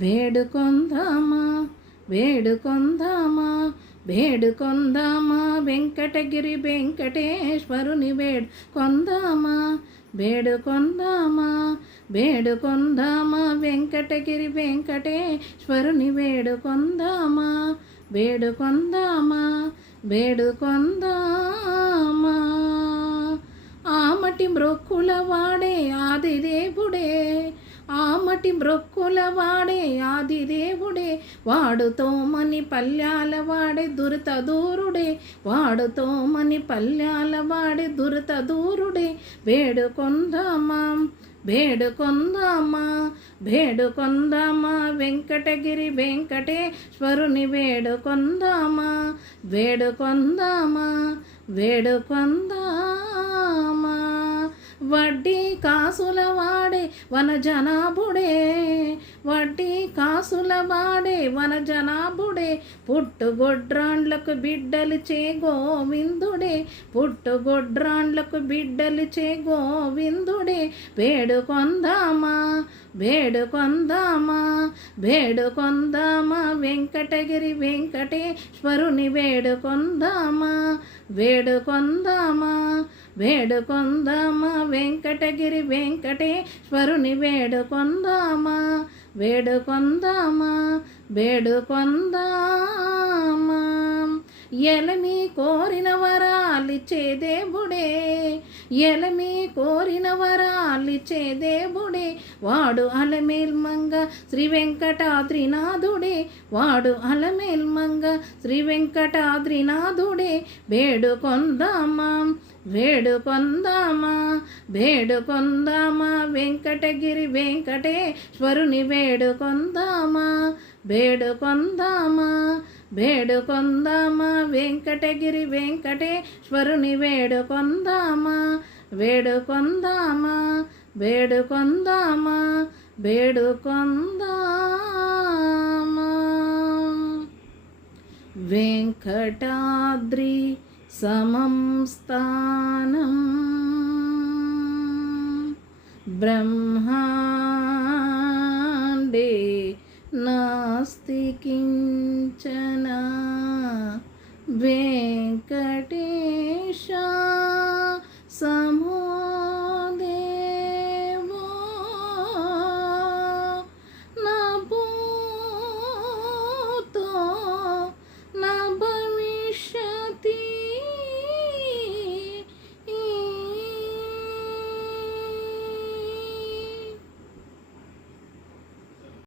వేడుకొందామా వేడుకొందామా వేడుకొందామా వెంకటగిరి వెంకటేశ్వరుని వేడుకొందామా వేడుకొందామా వేడుకొందామా వెంకటగిరి వెంకటేశ్వరుని వేడుకొందామా వేడుకొందామా వేడుకొందామా ఆమటి మ్రొక్కుల వాడే ఆదిదేవుడే ఆమటి మ్రొక్కుల వాడే ఆదిదేవుడే వాడుతోమని పల్యాల వాడే దురిత దూరుడే వాడుతోమని పల్యాల వాడే దురిత దూరుడే వేడుకొందామా వేడుకొందామా వేడుకొందామా వెంకటగిరి వెంకటేశ్వరుని వేడుకొందామా వేడుకొందామా వేడుకొందామా వడ్డీ కాసుల వాడే వనజనాభుడే వడ్డీ కాసుల వాడే వనజనాభుడే పుట్టుగొడ్రాండ్లకు బిడ్డలిచే గోవిందుడే పుట్టుగొడ్రాండ్లకు బిడ్డలిచే గోవిందుడే వేడుకొందామా వేడుకొందామా వేడుకొందామా వెంకటగిరి వెంకటేశ్వరుని వేడుకొందామా వేడుకొందామా వేడుకొందామా వెంకటగిరి వెంకటేశ్వరుని వేడుకొందామా వేడుకొందామా వేడుకొందామా ఎలమి కోరిన వరాలిచ్చే దేవుడే ఎలమి కోరిన వరాలిచ్చే దేవుడే వాడు అలమేల్మంగ శ్రీ వెంకటాద్రినాథుడే వాడు అలమేల్మంగ శ్రీ వెంకటాద్రినాథుడే వేడుకొందామా వేడుకొందామా వేడుకొందామా వెంకటగిరి వెంకటేశ్వరుని వేడుకొందామా వేడుకొందామా వేడుకొందామా వెంకటగిరి వెంకటేశ్వరుని వేడుకొందామా వేడుకొందామా వేడుకొందామా వేడుకొందామా వెంకటాద్రి సమం స్థానం బ్రహ్మాండే నాస్తి కించన వెంకటేశ